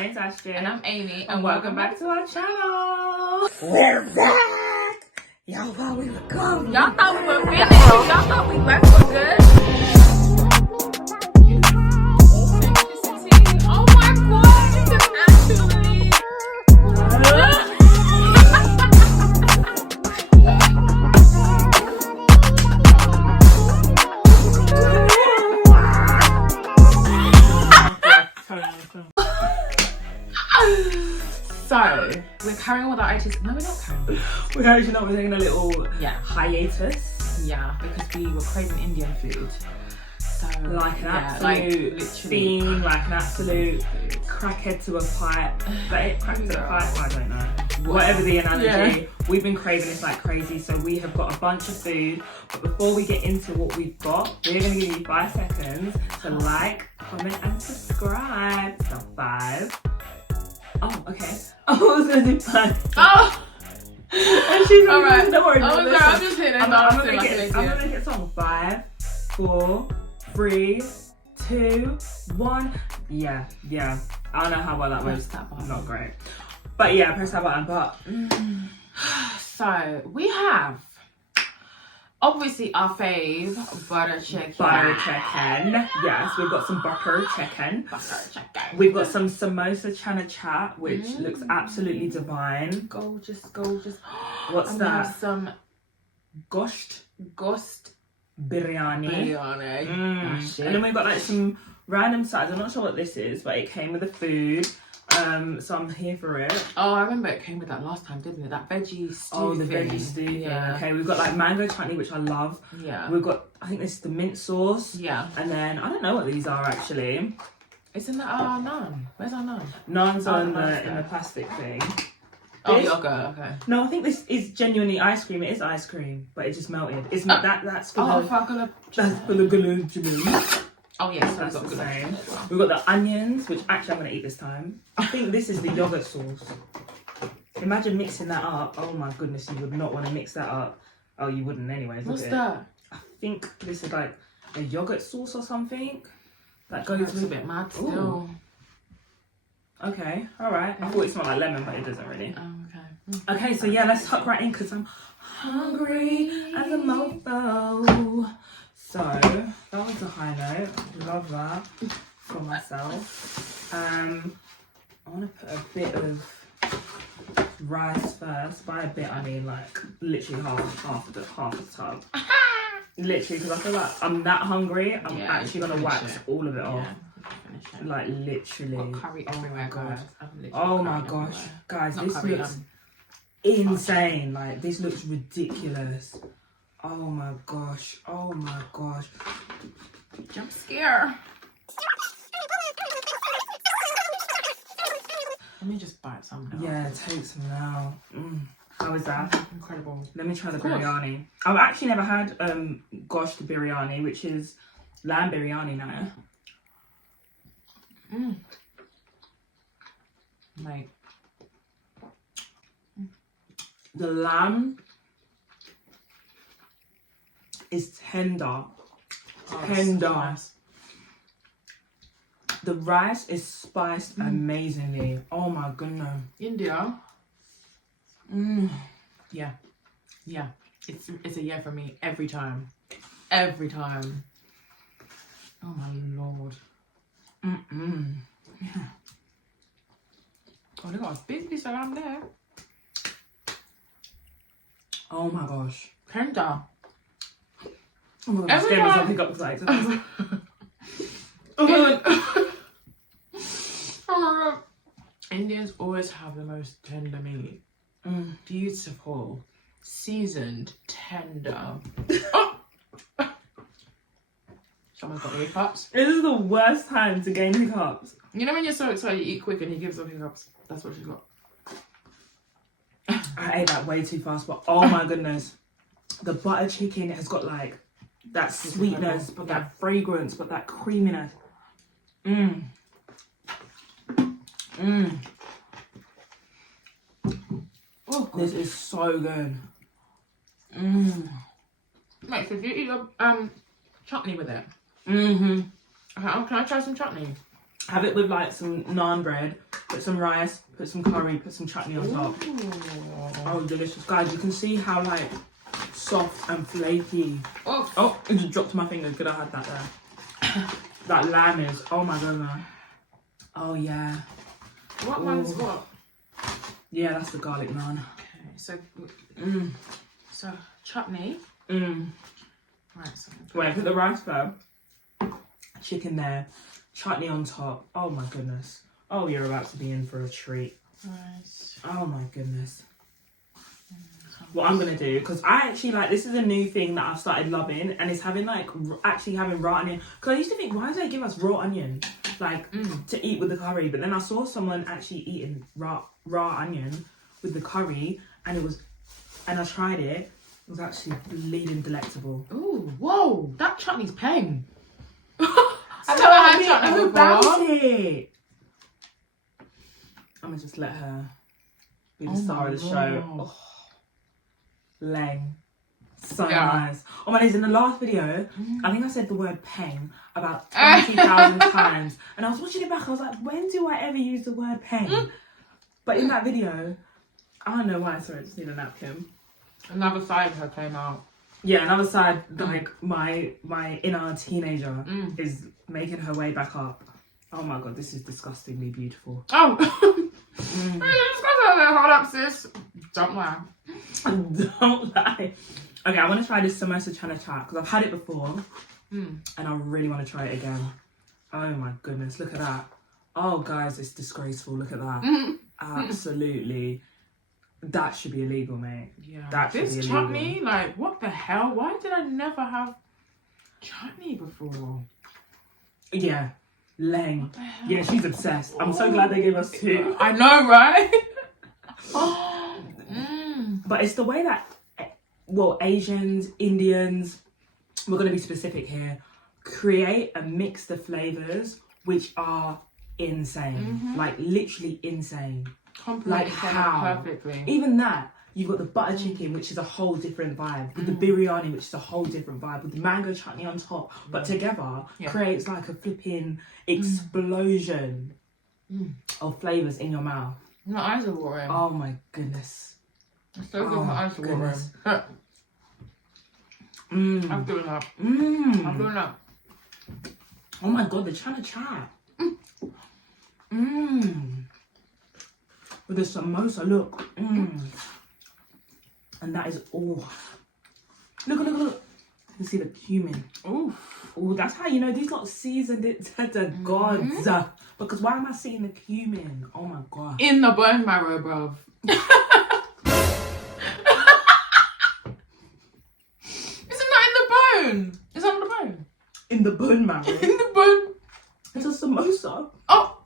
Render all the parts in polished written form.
name's Ashton. And I'm Amy. And welcome back to our channel. We're back. Y'all thought we were gone. Y'all thought we were finished. Y'all thought we left for good. Oh my god, this is actually... So, we're carrying on with our ITs. No, we're not carrying on. We're actually not. We're taking a little hiatus. Yeah, because we were craving Indian food. So, like an absolute literally fiend, like an absolute crackhead to a pipe. But it cracked to a pipe, I don't know. Whatever the analogy, we've been craving this like crazy. So we have got a bunch of food. But before we get into what we've got, we're going to give you 5 seconds to like, comment and subscribe. So 5. Oh, okay. I was going to do 5. Oh! And she's alright. Don't worry. I'm just hitting it. I'm going to make it song. 5, 4, 3, 2, 1. Yeah. I don't know how well that was. Not great. But yeah, press that button. But so we have obviously our fave butter chicken. Yes, we've got some butter chicken. We've got some Samosa Chana Chaat, which looks absolutely divine. Gorgeous. What's that? We have some Ghost Biriyani. And then we've got like some random sides. I'm not sure what this is, but it came with the food. So I'm here for it. Oh, I remember it came with that last time, didn't it? That veggie stew. Oh, the veggie stew. Yeah. Okay, we've got like mango chutney, which I love. Yeah. We've got, I think this is the mint sauce. Yeah. And then I don't know what these are actually. Isn't our naan? Where's our naan? Naan's in the plastic thing. Oh, yogurt. Okay. No, I think this is genuinely ice cream. It is ice cream, but it just melted. It's not that's for the gulab jamun. Oh yes, that's the same. We've got the onions, which actually I'm gonna eat this time. I think this is the yogurt sauce. Imagine mixing that up. Oh my goodness, you would not want to mix that up. Oh, you wouldn't anyways. What's that? I think this is like a yogurt sauce or something. That goes with a bit mad still. Ooh. Okay, all right. I thought it smelled like lemon, but it doesn't really. Oh, okay. Okay, so yeah, let's tuck right in because I'm hungry as a mofo. So that was a high note. Love that for myself. I want to put a bit of rice first. By a bit, I mean like literally half the tub. Literally, because I feel like I'm that hungry. I'm actually gonna wax all of it off. Like literally. Got curry everywhere, guys. Oh my gosh, guys, this looks insane. Like this looks ridiculous. Oh my gosh. Jump scare. Let me just bite some now. Yeah, take some now. How is that? Incredible. Let me try the biryani. I've actually never had gosht biryani, which is lamb biryani now. Mate. The lamb is tender. Nice. The rice is spiced amazingly. Oh my goodness. India. Yeah. It's a yeah for me every time. Oh my lord. Yeah. Oh, they got a big piece of lamb there. Oh my gosh. Tender. Oh my god, I'm scared myself pick up the legs. Oh my god. Indians always have the most tender meat. Beautiful, seasoned, tender. Someone's got hiccups. This is the worst time to gain hiccups. You know when you're so excited you eat quick and he gives up hiccups? That's what she's got. I ate that way too fast, but oh my goodness. The butter chicken has got like that sweetness, but that fragrance, but that creaminess. Oh, this is so good. Mate, so do you eat your chutney with it? Okay, can I try some chutney? Have it with like some naan bread put some rice, put some curry, put some chutney on top. Ooh. Oh, delicious. Guys, you can see how like soft and flaky. Oh, Oh, it just dropped to my finger. Could have had that there. That lamb is. Oh my goodness. Oh yeah. what one's what? Yeah, that's the garlic naan. Okay, so Mmm. so chutney. Mmm. Right, so Wait, put the rice there. Chicken there. Chutney on top. Oh my goodness. Oh, you're about to be in for a treat. rice. Oh my goodness. What I'm gonna do, because I actually like, this is a new thing that I've started loving, and it's having like actually having raw onion. Because I used to think, why do they give us raw onion like to eat with the curry? But then I saw someone actually eating raw onion with the curry, and I tried it. It was actually bleeding delectable. Ooh, whoa, that chutney's peng. I've So never had chutney about before. it. I'm gonna just let her be the star of the show. Oh, Lang. So nice. Oh my days, in the last video, I think I said the word peng about 20,000 times. And I was watching it back, I was like, when do I ever use the word peng? But in that video, I don't know why, sorry, I just need a napkin. Another side of her came out. Yeah, another side, like my inner teenager is making her way back up. Oh my god, this is disgustingly beautiful. Oh, hold up, sis. Don't lie. Don't lie. Okay, I want to try this Samosa Chana Chaat because I've had it before and I really want to try it again. Oh my goodness, look at that. Oh guys, it's disgraceful. Look at that. Absolutely. That should be illegal, mate. Yeah. That should This be illegal. chutney, like, what the hell? Why did I never have chutney before? Yeah. Leng. What the hell? Yeah, she's obsessed. I'm so glad they gave us two. I know, right? But it's the way that, well, Asians, Indians, we're going to be specific here, create and mix the flavours which are insane. Like, literally insane. Complement Like each other how? perfectly. Even that, you've got the butter chicken, which is a whole different vibe. With the biryani, which is a whole different vibe. With the mango chutney on top. But together, creates like a flipping explosion of flavours in your mouth. My eyes are watering. Oh my goodness. It's so good, my eyes are watering. goodness. I'm doing up. I'm doing up. Oh my god, the Chana Chaat. With the samosa, look. And that is all. Look. You can see the cumin. Ooh. Oh, that's how you know these lot seasoned it to the gods. Because why am I seeing the cumin? Oh my god. In the bone marrow, bruv. Is it not in the bone? Is it on the bone? In the bone marrow. In the bone. It's a samosa. Oh.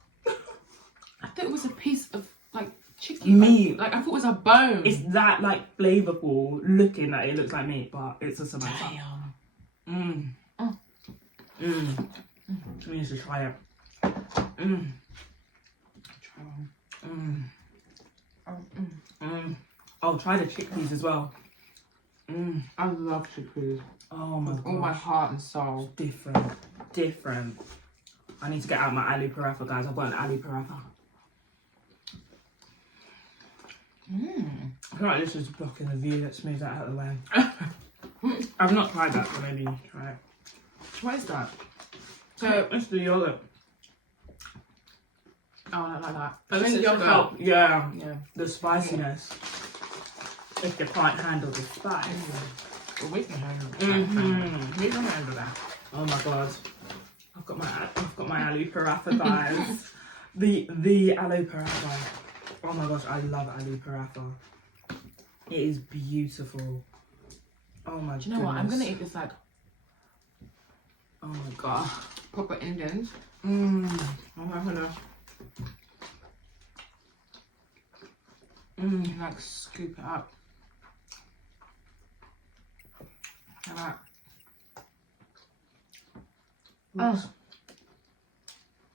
I thought it was a piece of like chicken Meat. Like I thought it was a bone. It's that like flavourful looking that it looks like meat, but it's a samosa. Damn. She needs to try it. Oh, try the chickpeas as well. I love chickpeas. Oh my With all my gosh. heart and soul. Different. I need to get out my aloo paratha, guys. I've got an aloo paratha. I feel like this is blocking the view. Let's move that out of the way. I've not tried that, so maybe try it. What is that? So, it's the yogurt. Oh, I like that. I Think think yogurt. help, yeah, Yeah. the spiciness. If you can't handle the spice. But we can handle that. We can handle that. Oh my god. I've got my aloo paratha, guys. the aloo paratha. Oh my gosh, I love aloo paratha. It is beautiful. Oh my Do you know what? I'm gonna eat this like Oh my god. proper Indians. I'm gonna like scoop it up. Like that. Oh.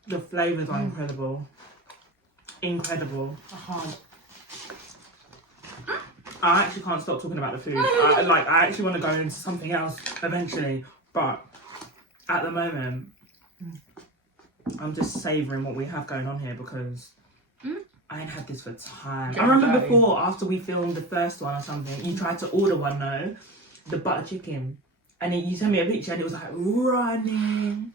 The flavours are incredible. Incredible. I actually can't stop talking about the food. I actually want to go into something else eventually, but at the moment, I'm just savouring what we have going on here because I ain't had this for time. Get I remember dirty. before, after we filmed the first one or something, you tried to order one though, the butter chicken. And then you sent me a picture and it was like running.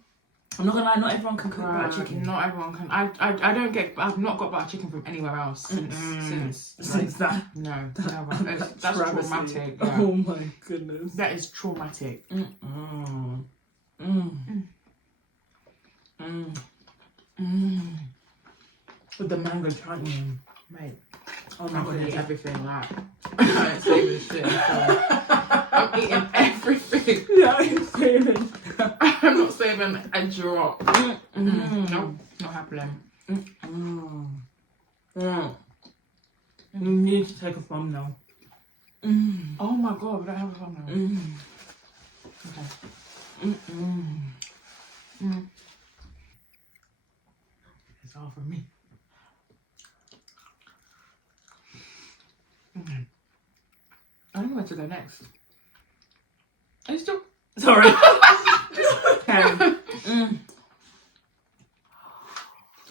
I'm not gonna lie, not everyone can cook butter chicken. Not everyone can. I've not got butter chicken from anywhere else since that. No, that's travesty. traumatic. Yeah. Oh my goodness. That is traumatic. With the mango chutney. Mate, Oh my I'm gonna eat god. everything like I ain't saving shit. I'm eating everything. Yeah, I'm saving. I'm not saving a drop. No, not happening. You need to take a thumbnail. Oh my god, we don't have a thumbnail. Okay. It's all for me. Okay. I don't know where to go next. Are you still? Sorry. Okay.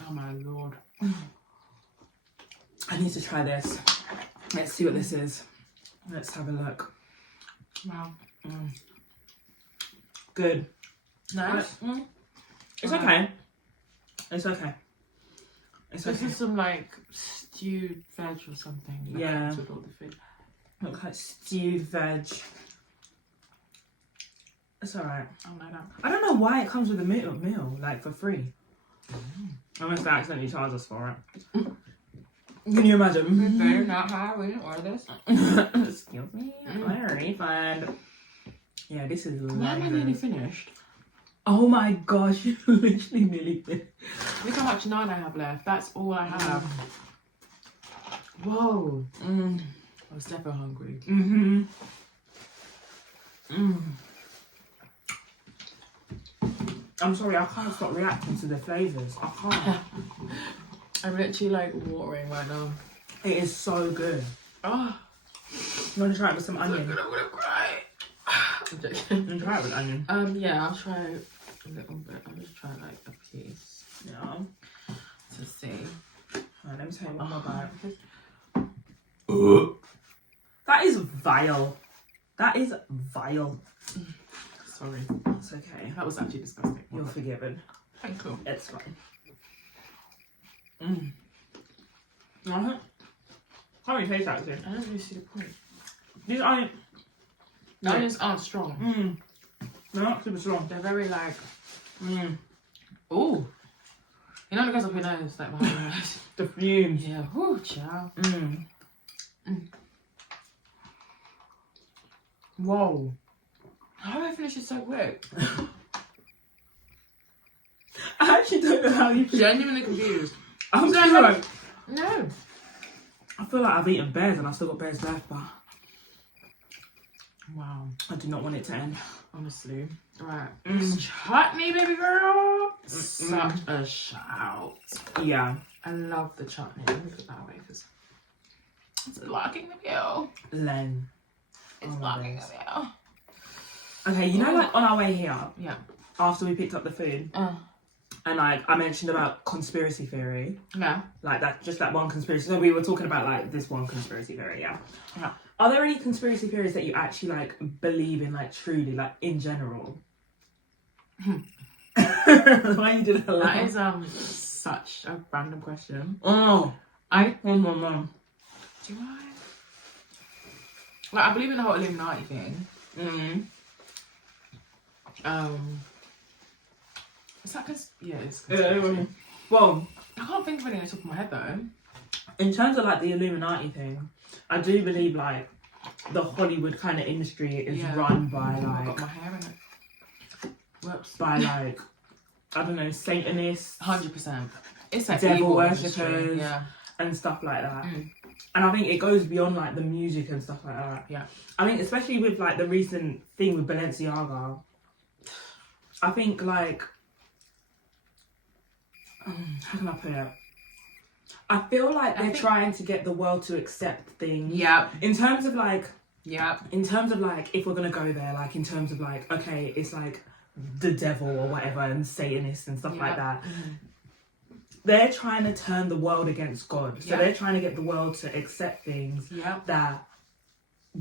Oh my lord. I need to try this. Let's see what this is. Let's have a look. Wow. Good. Nice. It's okay. It's okay. It's This okay. is some like stewed veg or something. That Yeah. comes with all the food. Looks like stewed veg. It's alright. Oh my god. I don't know why it comes with a meal, like for free. Unless they accidentally charge us for it. Can you imagine? They're not high. We didn't order this. Excuse me. My refund. Yeah, this is Why am I nearly finished? Oh my gosh, you literally nearly finished. Look how much naan I have left. That's all I have. Whoa. I was definitely hungry. I'm sorry, I can't stop reacting to the flavours. I can't. I'm literally like watering right now. It is so good. Oh, You want to try it with some onion? I'm gonna cry. I'm joking. You can try it with onion. Yeah, I'll try a little bit. I'll just try like a piece Yeah. to see. Alright, let me tell you one more bite. That is vile. That is vile. Sorry. It's okay. That was actually disgusting. You're forgiven. Thank you. It's fine. Can't really taste that thing. I don't really see the point. These onions. The onions aren't strong. They're not super strong. They're very like. Ooh. You know, it goes up your nose, like behind your nose. The fumes. Yeah. Whoo, child. Whoa. How did I finish it so quick? I actually don't know how you feel. Genuinely confused. I'm So sure. like- No. I feel like I've eaten bears and I've still got bears left, but Wow. I do not want it to end. Honestly. Right. This chutney, baby girl. Such a shout. Yeah. I love the chutney. Let me put that away because it's blocking the view. Len. It's Oh, blocking the days. view. Okay, you know, like on our way here, Yeah. after we picked up the food, and like I mentioned about conspiracy theory, Yeah. like that, just that one conspiracy. So we were talking about like this one conspiracy theory, yeah. Are there any conspiracy theories that you actually like believe in, like truly, like in general? Why you did that? That is such a random question. Oh, I no. do I like I believe in the whole Illuminati thing. Is that because it's conspiracy. Well, I can't think of any on the top of my head though. in terms of like the Illuminati thing, I do believe like the Hollywood kind of industry is run by I've got like my hair in it. Whoops. by like I don't know, Satanists 100%. It's like Devil evil worshippers. industry. Yeah. and stuff like that. And I think it goes beyond like the music and stuff like that. Yeah. I think especially with like the recent thing with Balenciaga, I think like how can I put it? I feel like they're trying to get the world to accept things. Yeah. In terms of like Yeah. in terms of like if we're gonna go there, like in terms of like, okay, it's like the devil or whatever and Satanists and stuff like that. they're trying to turn the world against God. So they're trying to get the world to accept things that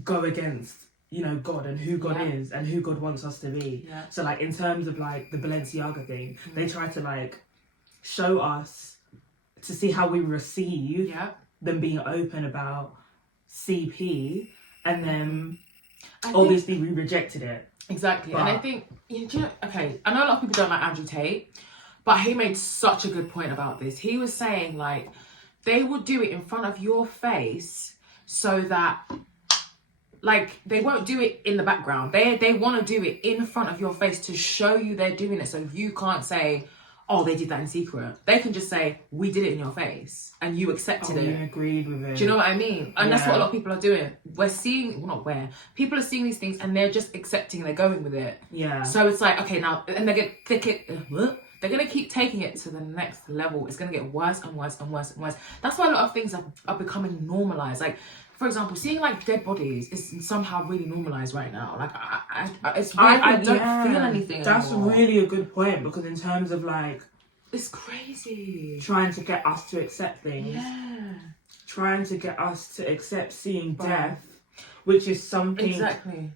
go against, you know, God and who God is and who God wants us to be. Yeah. So like in terms of like the Balenciaga thing, they try to like show us to see how we receive them being open about CP, and then obviously we rejected it. Exactly. But, and I think, okay, I know a lot of people don't like Andrew Tate, but he made such a good point about this. He was saying, like, they would do it in front of your face so that, like, they won't do it in the background. They want to do it in front of your face to show you they're doing it, so you can't say, oh, they did that in secret. They can just say, we did it in your face and you accepted it. You agreed with it. Do you know what I mean? And that's what a lot of people are doing. People are seeing these things and they're just accepting, they're going with it. Yeah. So it's like, okay, now, and they're going to keep taking it to the next level. It's going to get worse and worse and worse and worse. That's why a lot of things are becoming normalized. Like, for example, seeing like dead bodies is somehow really normalized right now. Like, I don't feel anything That's anymore. really a good point, because in terms of like, it's crazy. Trying to get us to accept things. Yeah. Trying to get us to accept seeing death, which is something. Exactly.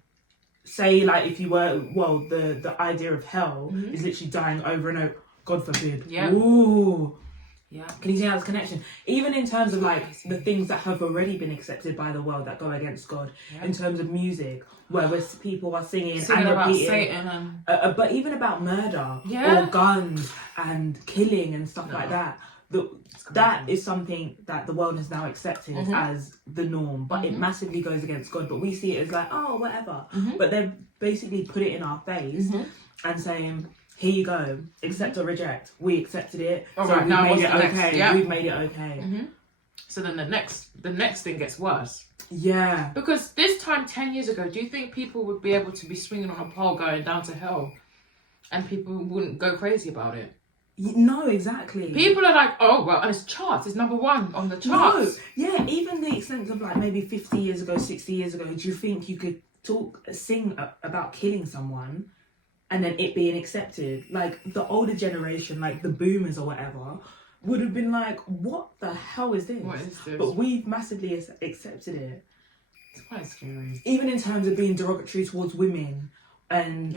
Say like if you were, well, the idea of hell is literally dying over and over. God forbid. Yeah. Ooh. Yeah. Can you see how it's connection? Even in terms of like the things that have already been accepted by the world that go against God, in terms of music, where people are singing and about repeating, Satan and... but even about murder or guns and killing and stuff like that. That is something that the world has now accepted as the norm, but it massively goes against God. But we see it as like, oh, whatever. But they basically put it in our face and saying, here you go, accept or reject. We accepted it, so we made it okay. Yeah. We've made it okay. So then the next thing gets worse. Yeah. Because this time 10 years ago, do you think people would be able to be swinging on a pole going down to hell, and people wouldn't go crazy about it? No, exactly. People are like, oh well, and it's charts. It's number one on the charts. No. Yeah, even the extent of like maybe 50 years ago, 60 years ago, do you think you could sing about killing someone and then it being accepted? Like the older generation, like the boomers or whatever, would have been like, what the hell is this? What is this? But we've massively accepted it. It's quite scary. Even in terms of being derogatory towards women and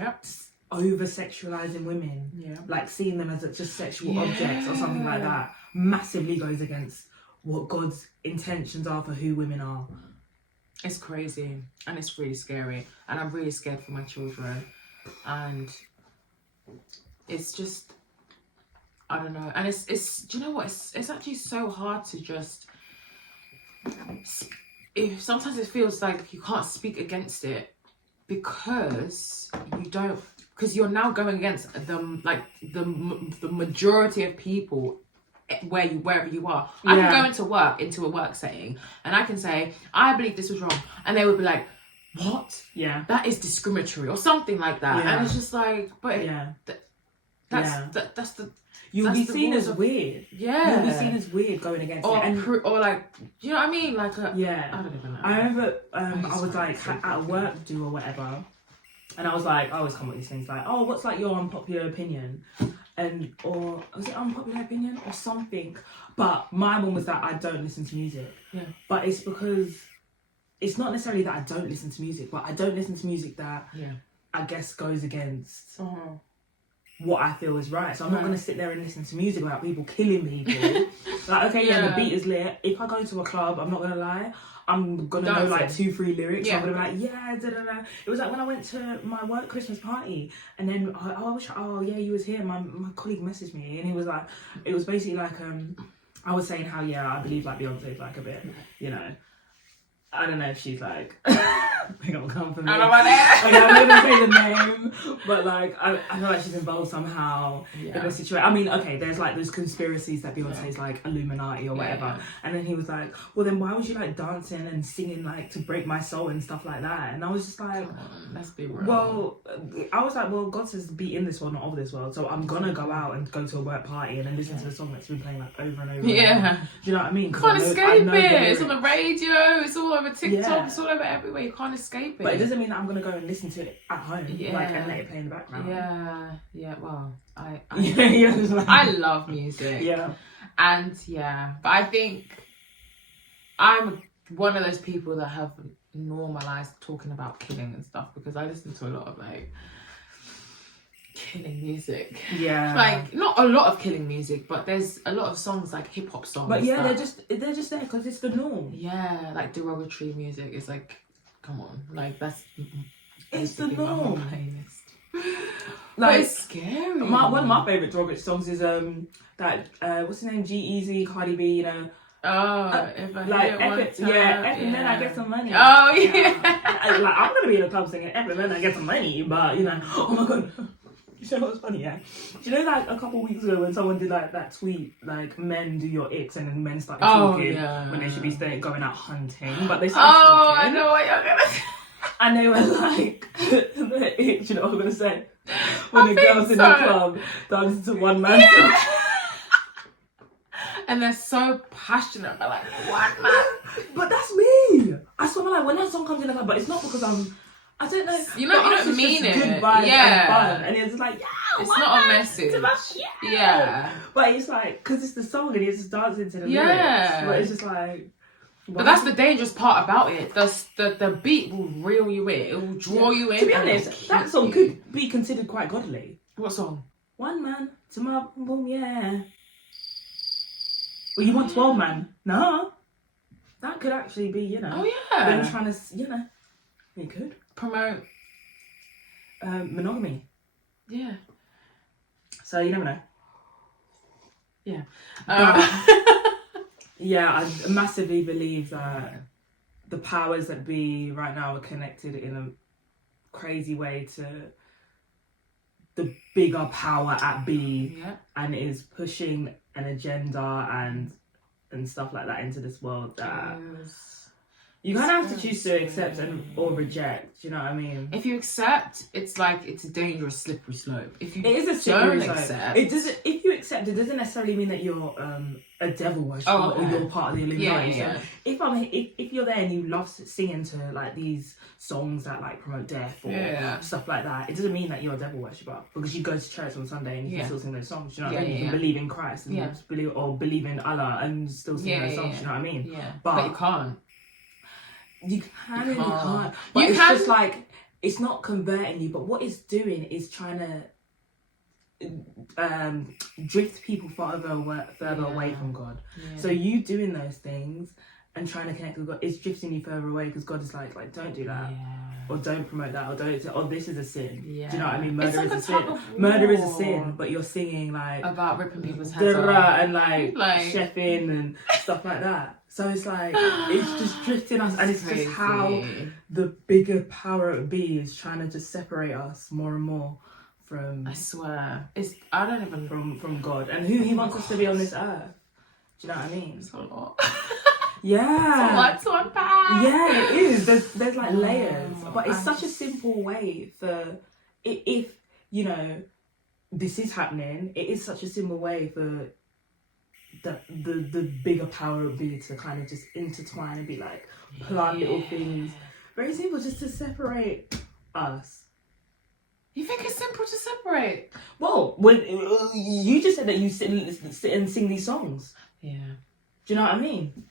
over-sexualizing women. Yeah. Like seeing them as just sexual objects or something like that massively goes against what God's intentions are for who women are. It's crazy and it's really scary, and I'm really scared for my children, and it's just, I don't know, and it's do you know what, it's actually so hard to just, sometimes it feels like you can't speak against it because you're now going against them, like the majority of people wherever you are. I can go into a work setting, and I can say, I believe this was wrong, and they would be like, what? Yeah, that is discriminatory or something like that. And it's just like, but that's the you'll be seen as weird. Yeah, you'll be seen as weird going against it, or like, you know what I mean? Like I don't even know. I remember I was like at a work do or whatever. And I was like, I always come with these things like, oh, what's like your unpopular opinion? Or was it unpopular opinion or something? But my one was that I don't listen to music. Yeah. But it's because, it's not necessarily that I don't listen to music, but I don't listen to music that I guess goes against what I feel is right. So I'm not going to sit there and listen to music about people killing people. Like, okay, the beat is lit. If I go to a club, I'm not going to lie, I'm gonna know like 2-3 lyrics. I'm gonna be like, yeah, da da da. It was like when I went to my work Christmas party, and then you was here. My colleague messaged me, and he was like, it was basically like I was saying how I believe like Beyonce like a bit, you know. I don't know if she's like, they're gonna come for me. I don't know about that. Like, I'm gonna say the name, but like, I feel like she's involved somehow in the situation. I mean, okay, there's like those conspiracies that Beyonce's like Illuminati or whatever. And then he was like, well, then why was you like dancing and singing like To Break My Soul and stuff like that? And I was just like, let's be real. Well, I was like, well, God says be in this world, not of this world. So I'm gonna go out and go to a work party and then listen to the song that's been playing like over and over. Yeah. Do you know what I mean? Can't escape it. It's on the radio. It's all over TikTok, it's all over everywhere. You can't escape it. But it doesn't mean that I'm gonna go and listen to it at home, like, and let it play in the background. Well, I love music. And yeah, but I think I'm one of those people that have normalized talking about killing and stuff, because I listen to a lot of like killing music. Yeah. Like not a lot of killing music, but there's a lot of songs like hip hop songs. But yeah, that, they're just there because it's the norm. Yeah, like derogatory music is like, come on, like that's It's the basically my whole norm. playlist. Like, But it's scary. one of my favourite derogatory songs is that what's his name, G-Eazy, Cardi B, you know. If I Like, hit it one time, and then I get some money. Oh yeah. Like, I'm gonna be in a club singing and then I get some money, but you know, oh my god. You know what's funny, yeah? Do you know, like, a couple of weeks ago when someone did, like, that tweet, like, men do your icks, and then men started talking when they should be going out hunting, but they started talking. I know what you're gonna say. And they were like, the itch, you know what I'm gonna say? When the girls in the club dancing to one man. Yeah. And they're so passionate about like one man. But that's me. I sort of like when that song comes in the club, but it's not because I don't know. You don't mean it. Good vibes and fun, and it's like, it's not a message. Yeah. But it's like, because it's the song and you're just dancing to the lyrics. But it's just like. But that's the dangerous part about it. The beat will reel you in. It will draw you in. To be honest, that song could be considered quite godly. What song? One man to my boom, yeah. Well, you want 12 man? No. That could actually be, you know. Oh yeah. Them trying to, you know. It could promote monogamy. Yeah. So you never know. Yeah. Yeah, I massively believe that the powers that be right now are connected in a crazy way to the bigger power at B, and is pushing an agenda and stuff like that into this world that you kind of have to choose to accept or reject. Do you know what I mean? If you accept, it's like it's a dangerous slippery slope. If you it is a slippery don't slope. Accept, it doesn't. If you accept, it doesn't necessarily mean that you're a devil worshiper or you're part of the Illuminati. Yeah. So if you're there and you love singing to like these songs that like promote death or stuff like that, it doesn't mean that you're a devil worshiper because you go to church on Sunday and you can still sing those songs. Do you know what I mean? You can believe in Christ and believe in Allah and still sing those songs. Do you know what I mean? Yeah. But you can't. You can and you can't. But it's just like, it's not converting you, but what it's doing is trying to drift people further away from God. So you doing those things and trying to connect with God is drifting you further away because God is like don't do that. Or don't promote that, or this is a sin. Do you know what I mean? Murder is a sin. Murder is a sin, but you're singing like about ripping people's heads off and like chefing and stuff like that. So it's like it's just drifting us, and it's just how the bigger power it be is trying to just separate us more and more from. I swear, I don't even from God and who He wants us to be on this earth. Do you know what I mean? It's a lot. Yeah. It's a lot to unpack. Yeah, it is. There's like layers, but it's such a simple way for if you know this is happening. It is such a simple way for the bigger power would be to kind of just intertwine and be like plant little things. Very simple, just to separate us. You think it's simple to separate? Well, when you just said that you sit and sing these songs. Yeah. Do you know what I mean?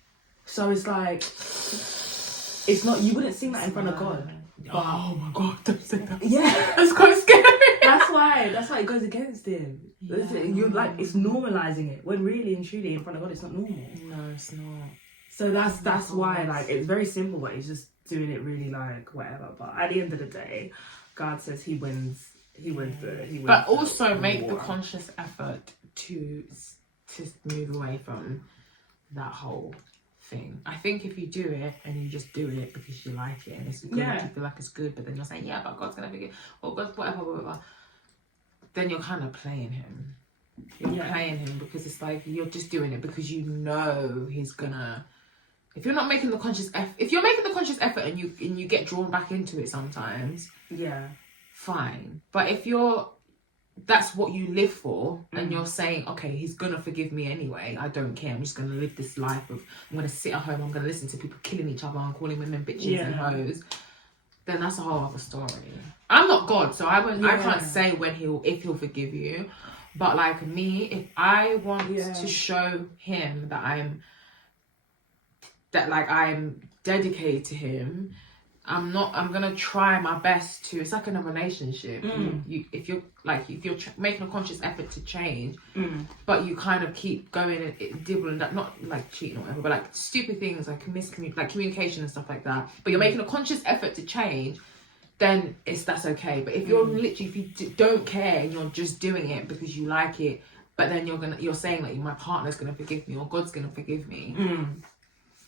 So it's like, it's not, you wouldn't sing that in front of God. Oh my God, don't say that. Yeah. That's quite scary. That's why it goes against Him. Yeah. You're like, it's normalizing it, when really and truly in front of God it's not normal. No, it's not. So that's why, like, it's very simple, but He's just doing it really like whatever. But at the end of the day, God says He wins. He wins but also make the conscious effort to move away from that whole thing. I think if you do it and you just do it because you like it and it's good, you feel like it's good, but then you're saying, yeah, but God's gonna be good, or God, whatever, then you're kind of playing Him. You're playing Him because it's like you're just doing it because you know He's gonna. If you're not making the conscious effort, if you're making the conscious effort and you get drawn back into it sometimes, fine. But if that's what you live for, and you're saying, okay, He's gonna forgive me anyway, I don't care, I'm just gonna live this life of, I'm gonna sit at home, I'm gonna listen to people killing each other and calling women bitches and hoes, then that's a whole other story. I'm not God, so I can't say if he'll forgive you, But like me, if I want to show him that I'm dedicated to him, I'm gonna try my best to. It's like in a relationship. If you're making a conscious effort to change, but you kind of keep going and dibbling that, not like cheating or whatever, but like stupid things like communication and stuff like that. But you're making a conscious effort to change, then that's okay. But if you're literally, if you don't care and you're just doing it because you like it, but then you're saying like my partner's gonna forgive me or God's gonna forgive me,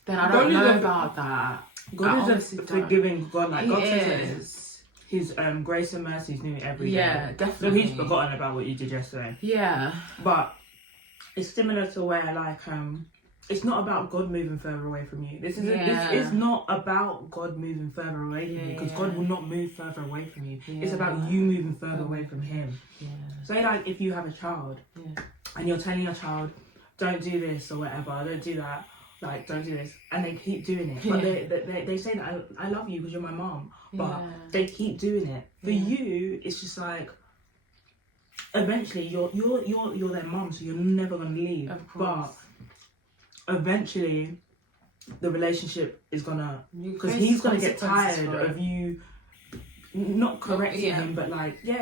then I don't know about that. God is a forgiving God. Like God says His grace and mercy is new every day. Yeah, definitely. So He's forgotten about what you did yesterday. Yeah. But it's similar to where like it's not about God moving further away from you. This is not about God moving further away from you, because God will not move further away from you. It's about you moving further away from Him. Say like if you have a child and you're telling your child, don't do this or whatever, don't do that, like don't do this, and they keep doing it, but they say that I love you because you're my mom, but they keep doing it. For you, it's just like eventually you're their mom, so you're never gonna leave. But eventually the relationship is gonna, because he's gonna get tired of you not correcting him, but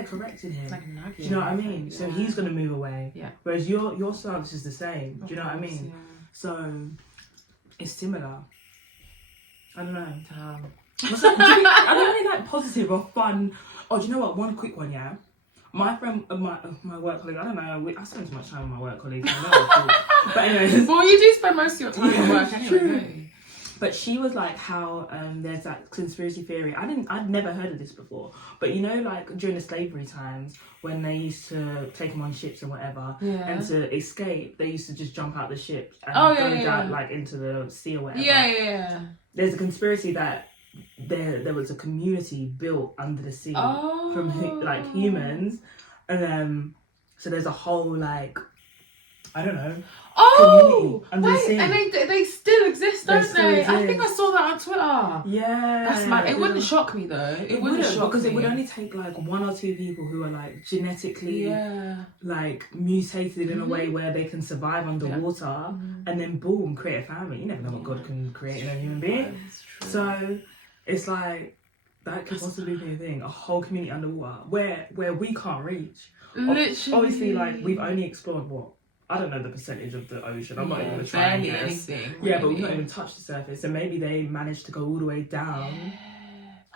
correcting him. Like nagging. Do you know what I mean? So he's gonna move away. Whereas your stance is the same. Do you know what I mean? So it's similar. I don't know. I don't really like positive or fun. Oh, do you know what? One quick one, yeah. My friend, my work colleague. I don't know. I spend too much time with my work colleagues. I know. But anyways, well, you do spend most of your time at work anyway. Don't you? But she was like, how there's that conspiracy theory. I'd never heard of this before. But you know, like during the slavery times, when they used to take them on ships and whatever, and to escape, they used to just jump out the ship and go down like into the sea or whatever. Yeah. There's a conspiracy that there was a community built under the sea from like humans, and so there's a whole like, I don't know. Oh, wait, and they still exist, don't they? I think I saw that on Twitter. Yeah, that's mad. It wouldn't shock me though. It wouldn't shock because me. It would only take like one or two people who are like genetically like mutated in a way where they can survive underwater, and then boom, create a family. You never know what God can create in a human being. So it's like that could possibly be a thing. A whole community underwater where we can't reach. Literally, obviously, like we've only explored what. I don't know the percentage of the ocean. I'm not even going to try and guess. Anything, really. But we've not even touched the surface. So maybe they managed to go all the way down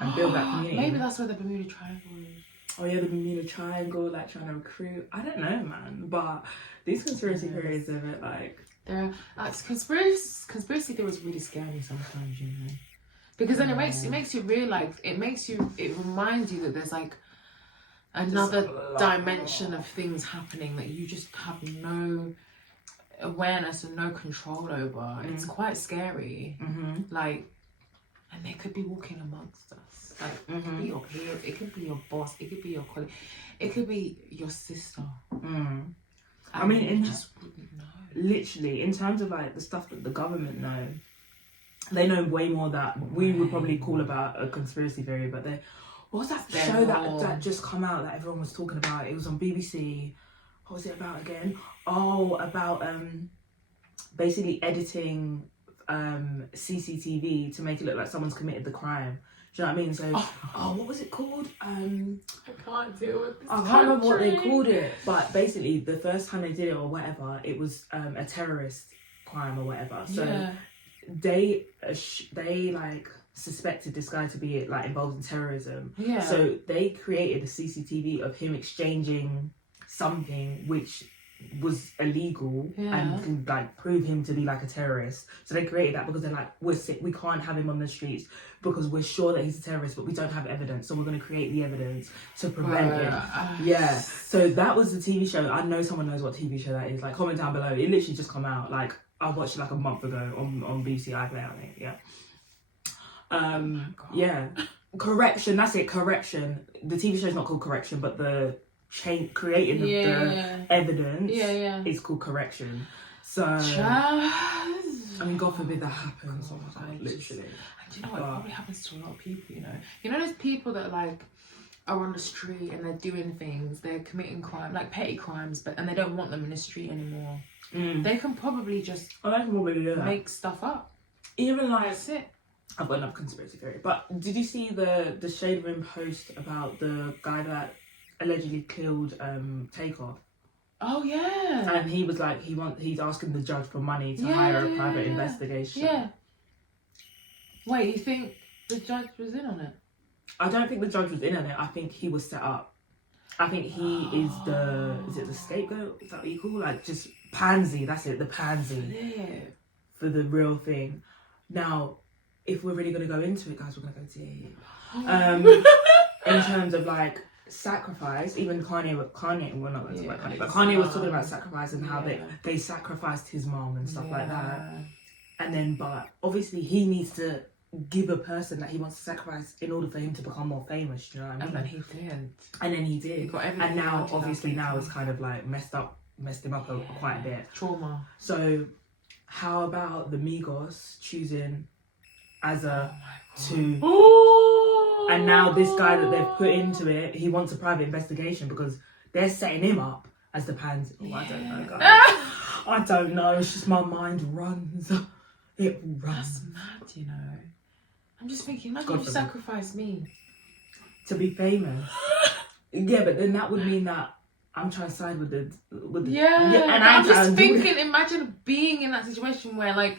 and build that community. Maybe that's where the Bermuda Triangle is. Oh yeah, the Bermuda Triangle, like trying to recruit. I don't know, man. But these conspiracy theories are a bit like... They're conspiracy theories really scare me sometimes, you know. Because then it makes you realise, it reminds you that there's like another dimension of things happening that you just have no awareness and no control over. It's quite scary. Like, and they could be walking amongst us. Like, it could be your peers, it could be your boss, it could be your colleague, it could be your sister. I mean, you just wouldn't know. Literally, in terms of like the stuff that the government know, they know way more that we would probably call about a conspiracy theory, but they... What was that show that just come out that everyone was talking about? It was on BBC. What was it about again? Oh, about basically editing CCTV to make it look like someone's committed the crime. Do you know what I mean? So, what was it called? I can't deal with this. I can't remember what they called it, but basically the first time they did it or whatever, it was a terrorist crime or whatever. So they like suspected this guy to be like involved in terrorism. So they created a CCTV of him exchanging something which was illegal and can like prove him to be like a terrorist. So they created that because they're like, we're sick, we can't have him on the streets because we're sure that he's a terrorist, but we don't have evidence, so we're going to create the evidence to prevent it. So that was the TV show. I know someone knows what TV show that is. Like, comment down below. It literally just come out. Like, I watched it like a month ago on BBC iPlayer, I think. Correction, that's it, Correction. The TV show is not called Correction, but the creating of the evidence is called Correction. So I mean, God forbid that happens. Literally. And do you know what? It probably happens to a lot of people, you know. You know those people that like are on the street and they're doing things, they're committing crime, like petty crimes, and they don't want them in the street anymore. They can probably just make stuff up. Even like, that's it. I've got another conspiracy theory. But did you see the Shade Room post about the guy that allegedly killed Takeoff? Oh yeah. And he was like, he's asking the judge for money to hire a private investigation. Yeah. Wait, you think the judge was in on it? I don't think the judge was in on it. I think he was set up. I think he is the scapegoat? Is that what you call it? Like, just pansy, that's it, the pansy. Yeah. For the real thing. Now, if we're really going to go into it, guys, we're going to go deep. In terms of, like, sacrifice, even Kanye, we're not going to talk about Kanye, but Kanye was talking about sacrifice and how they sacrificed his mom and stuff like that. And then, but obviously he needs to give a person that he wants to sacrifice in order for him to become more famous, do you know what I mean? And then he did. And now, obviously, now it's kind of like messed him up quite a bit. Trauma. So, how about the Migos choosing Azza to... And now this guy that they've put into it, he wants a private investigation because they're setting him up as the pansy. Oh, I don't know, guys. I don't know. It's just my mind runs. It runs. That's mad, you know. I'm just thinking, imagine you sacrifice me. To be famous. Yeah, but then that would mean that I'm trying to side with the and I'm just thinking, imagine being in that situation where like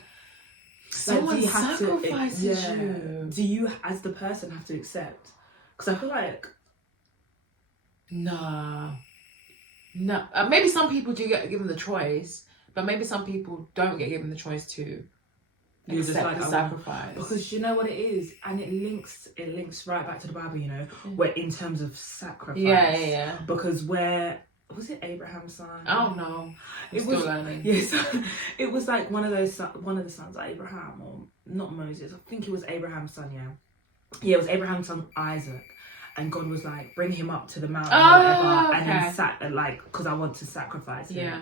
someone sacrifices you. Do you, as the person, have to accept? Because I feel like no. Maybe some people do get given the choice, but maybe some people don't get given the choice to accept the sacrifice. Because you know what it is, and it links right back to the Bible, you know, where in terms of sacrifice. Yeah. Because where was it Abraham's son? Oh no, it was learning. Yes, it was like one of the sons of Abraham, or not Moses. I think it was Abraham's son. Yeah, it was Abraham's son Isaac. And God was like, bring him up to the mountain or whatever, and then because I want to sacrifice him. Yeah.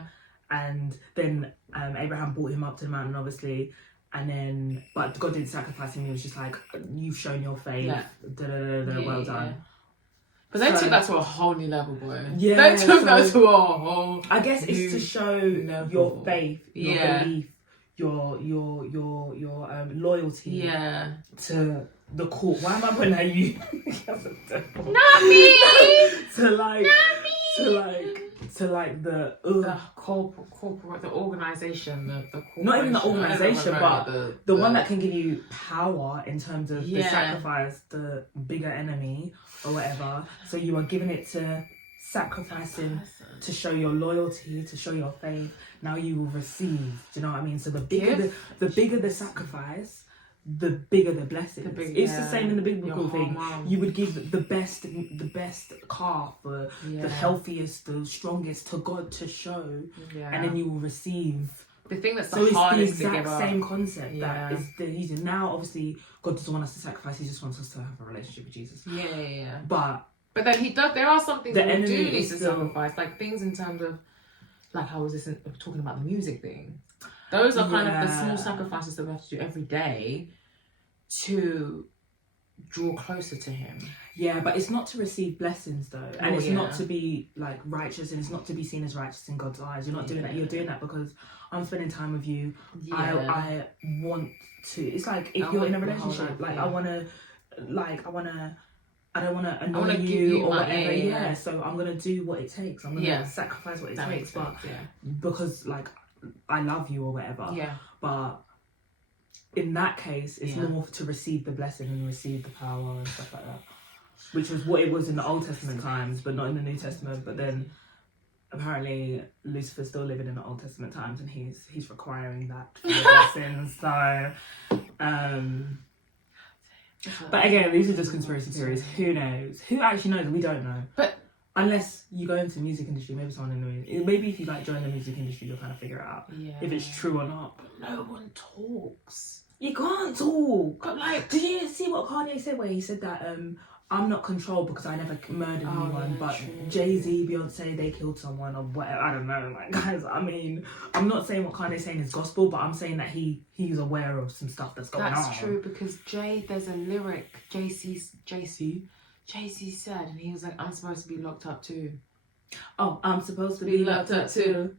And then Abraham brought him up to the mountain, obviously. And then, but God didn't sacrifice him. He was just like, you've shown your faith. Well done. Yeah. But they took that to a whole new level, boy. Yeah. They took that to a whole. I guess it's to show your faith, your belief, your loyalty. Yeah. To the court. Why am I putting that you? Not me. to the corporate, the organisation, the not even the organisation, but the one that can give you power in terms of the sacrifice, the bigger enemy or whatever. So you are giving it to sacrificing to show your loyalty, to show your faith. Now you will receive. Do you know what I mean? So the bigger the sacrifice, the bigger the blessing. It's the same in the biblical thing. You would give the best calf, the healthiest, the strongest to God to show, and then you will receive. The thing that's the hardest to give up. It's the exact same concept that is the using. Now, obviously, God doesn't want us to sacrifice. He just wants us to have a relationship with Jesus. Yeah. But then he does. There are some things that we do need to sacrifice, like things in terms of, like I was talking about the music thing. Those are kind of the small sacrifices that we have to do every day to draw closer to him. Yeah, but it's not to receive blessings though. And it's not to be like righteous, and it's not to be seen as righteous in God's eyes. You're not doing that. You're doing that because I'm spending time with you. Yeah. I want to. It's like if you're in a relationship, like I don't want to annoy you or whatever. Yeah. So I'm going to do what it takes. I'm going to sacrifice what it takes. But because like I love you or whatever. Yeah. But in that case, it's more to receive the blessing and receive the power and stuff like that. Which was what it was in the Old Testament times, but not in the New Testament. But then apparently Lucifer's still living in the Old Testament times, and he's requiring that for the blessings. So but again, these are just conspiracy theories. Who knows? Who actually knows? We don't know. But unless you go into the music industry, maybe someone in the music, maybe if you like join the music industry, you'll kind of figure it out if it's true or not. But no one talks. You can't talk. But like, did you see what Kanye said? Where he said that I'm not controlled because I never murdered anyone, but Jay-Z, Beyonce, they killed someone or whatever. I don't know. Like, guys, I mean, I'm not saying what Kanye's saying is gospel, but I'm saying that he's aware of some stuff that's going on. That's true, because there's a lyric, JC Jay-Z said, and he was like, I'm supposed to be locked up too. Oh, I'm supposed to be locked up too.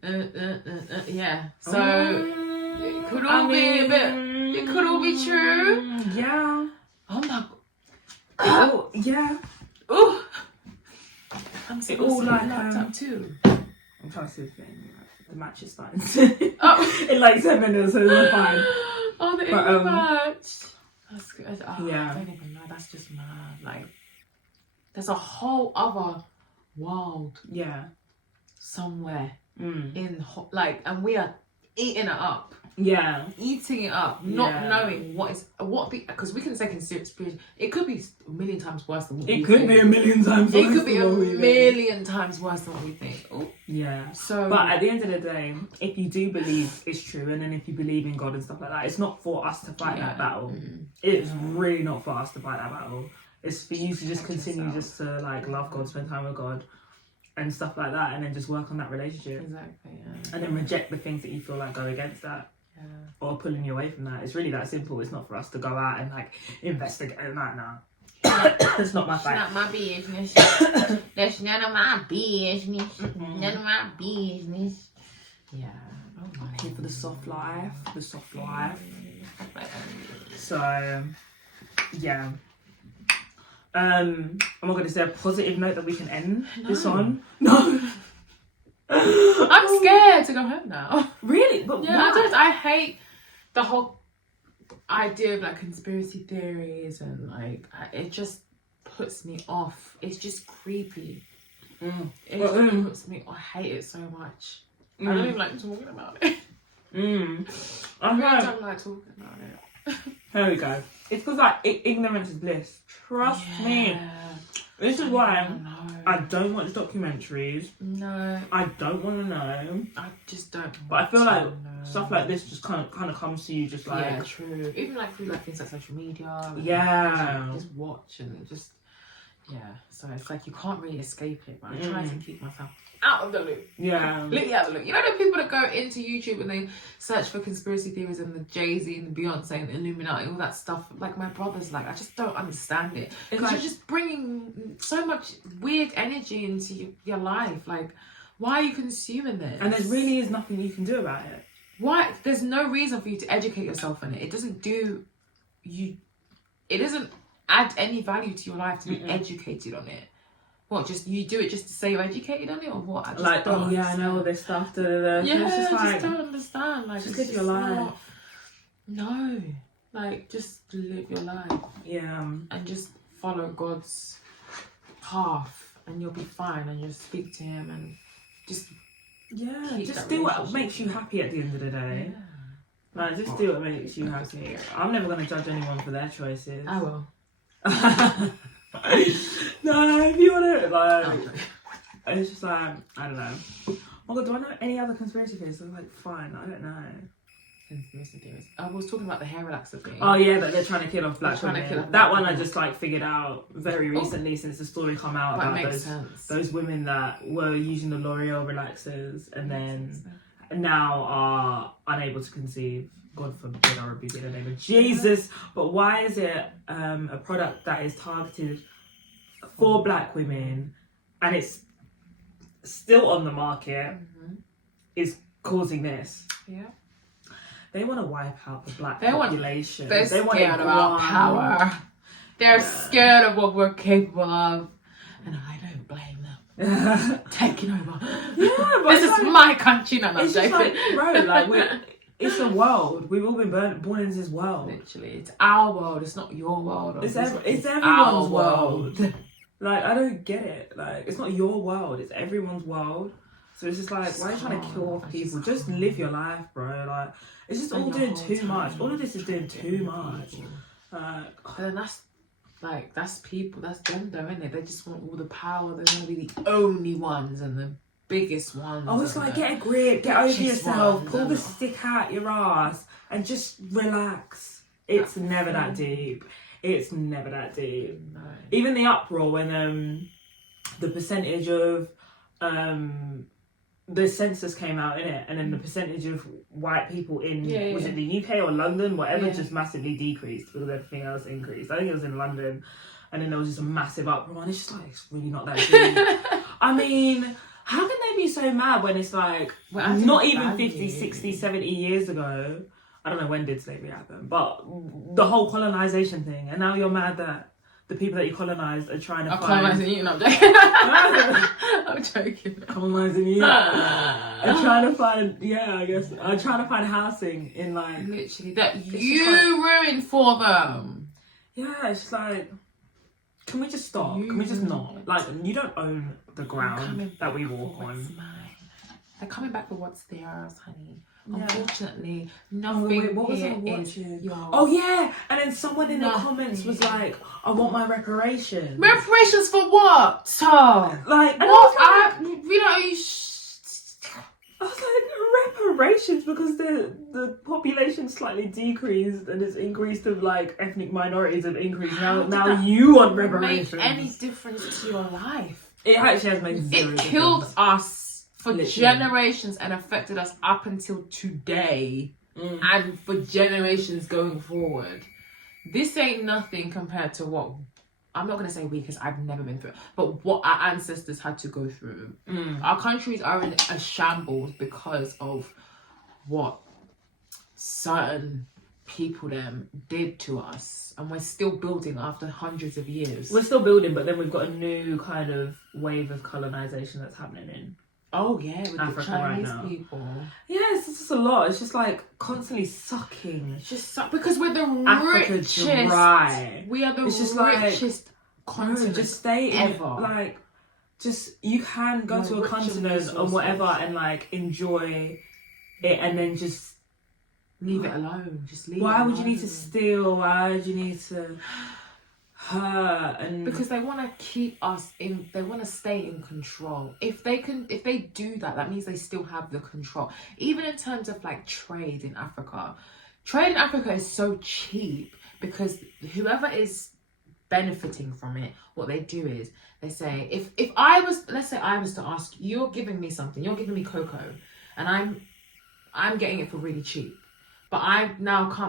Yeah. So it could all be a bit. It could all be true. Yeah. Oh my. Oh yeah. Ooh. I'm It supposed all to be like locked up too. I'm trying to see the thing. The match is starting. Oh. In like 7 minutes, so we're fine. Oh, the But, match. That's good. Oh, Yeah. I don't even know. That's just mad. Like, there's a whole other world Yeah. somewhere Mm. and we are eating it up. Yeah. Eating it up, not knowing because we can say conspiracy. It could be a million times worse than what we think. It could be a million times worse. It could be a million times worse than what we think. Oh. Yeah. So, but at the end of the day, if you do believe it's true, and then if you believe in God and stuff like that, it's not for us to fight that battle. It's really not for us to fight that battle. It's for you to just continue just to like love God, spend time with God, and stuff like that, and then just work on that relationship. Exactly. Yeah. And then reject the things that you feel like go against that. Yeah. Or pulling you away from that. It's really that simple. It's not for us to go out and like investigate and that now. It's not my fight. It's not my business. That's none of my business. None of my business. Yeah. Oh my. Here for the soft life. The soft life. So yeah. Am I going to say a positive note that we can end this on? No. I'm scared to go home now. Really? But yeah, why? I hate the whole idea of like conspiracy theories and like it just puts me off. It's just creepy. It really puts me. I hate it so much. I don't even like talking about it. I really don't like talking about it. Here we go. It's because like ignorance is bliss. Trust me. This is why I don't watch documentaries. No. I don't want to know. I just don't. But I feel like stuff like this just kind of comes to you just like. Yeah, true. Even like through like things like social media. Yeah. Just watch and just. Yeah. So it's like you can't really escape it. But I'm trying to keep myself out of the loop. Yeah. Completely out of the loop. You know the people that go into YouTube and they search for conspiracy theories and the Jay-Z and the Beyonce and the Illuminati, all that stuff. Like my brother's like, I just don't understand it. Because you're just bringing so much weird energy into your life. Like, why are you consuming this? And there really is nothing you can do about it. Why? There's no reason for you to educate yourself in it. It doesn't do you. It doesn't add any value to your life to be educated on it. What, just you do it just to say you're educated on it, or what? I just like, don't I know all this stuff. Yeah, it's just I just don't understand. Like, just live your life. No, like just live your life. Yeah, and just follow God's path, and you'll be fine. And you'll speak to Him, and just just do what makes you happy at the end of the day. Yeah. Like, just do what makes you happy. I'm never gonna judge anyone for their choices. I will. No, if you want to, like, it's just like, I don't know. Oh God, do I know any other conspiracy theories? I'm like, fine, I don't know. Conspiracy theories. I was talking about the hair relaxer thing. Oh yeah, that they're trying to kill off black women. That one I just like figured out very recently since the story come out about those women that were using the L'Oreal relaxers and then now are unable to conceive. God forbid, I rebuke it in the name of Jesus. But why is it a product that is targeted for black women and it's still on the market is causing this? Yeah. They want to wipe out the black population. They're scared of our power. They're scared of what we're capable of. And I don't blame them. Taking over. Yeah, but this is my country. No, it's just like, bro, like, it's a world. We've all been born into this world. Literally. It's our world. It's not your world. It's everyone's world. Like, I don't get it. Like, it's not your world. It's everyone's world. So it's just like, why are you trying to kill off people? Just live your life, bro. Like, it's just all doing too much. All of this is doing too much. But then that's people. That's them, though, isn't it? They just want all the power. They want to be the only ones and the biggest ones. Oh, it's like, get a grip, get over yourself, pull the stick out your ass, and just relax. It's never that deep. It's never that deep. No. Even the uproar when the percentage of the census came out in it, and then the percentage of white people in was it the UK or London, whatever, just massively decreased because everything else increased. I think it was in London. and then there was just a massive uproar, and it's just like, it's really not that deep. I mean, how can they be so mad when it's like, not even 50, 60, 70 years ago? I don't know when did slavery happen, but the whole colonization thing, and now you're mad that the people that you colonized are trying to find... colonizing you, no, I'm joking. I'm joking. Colonizing you. And trying to find, I guess, trying to find housing in like... Literally, that you ruined for them. Yeah, it's just like, can we just stop? Can we just not? Like, you don't own the ground that we walk on. They're coming back for what's theirs, honey. Yeah. Unfortunately, nothing what was I here watching? is yours. Oh yeah, and then someone in the comments was like, "I want my reparations." Reparations for what? Like, and what? I was like, reparations because the population slightly decreased and it's increased of like ethnic minorities have increased. Now you want reparations. Make any difference to your life? It actually has made zero difference. It killed us for Literally. generations and affected us up until today and for generations going forward. This ain't nothing compared to what, I'm not going to say we because I've never been through it, but what our ancestors had to go through. Our countries are in a shambles because of what certain people them did to us, and we're still building after hundreds of years. We're still building, but then we've got a new kind of wave of colonization that's happening in with Africa the Chinese right now. people. Yeah, it's just a lot. It's just like constantly sucking. It's just because we're the Africa richest. Dry. We are the it's just richest continent just stay ever. Like, just you can go to a continent or whatever and like enjoy it, and then just leave it alone. Just leave. Why it would alone. you need to steal? Why would you need to hurt? And because they want to keep us in. They want to stay in control. If they do that, that means they still have the control. Even in terms of like trade in Africa, is so cheap because whoever is benefiting from it, what they do is they say, if I was, let's say I was to ask, you're giving me something, you're giving me cocoa, and I'm getting it for really cheap. But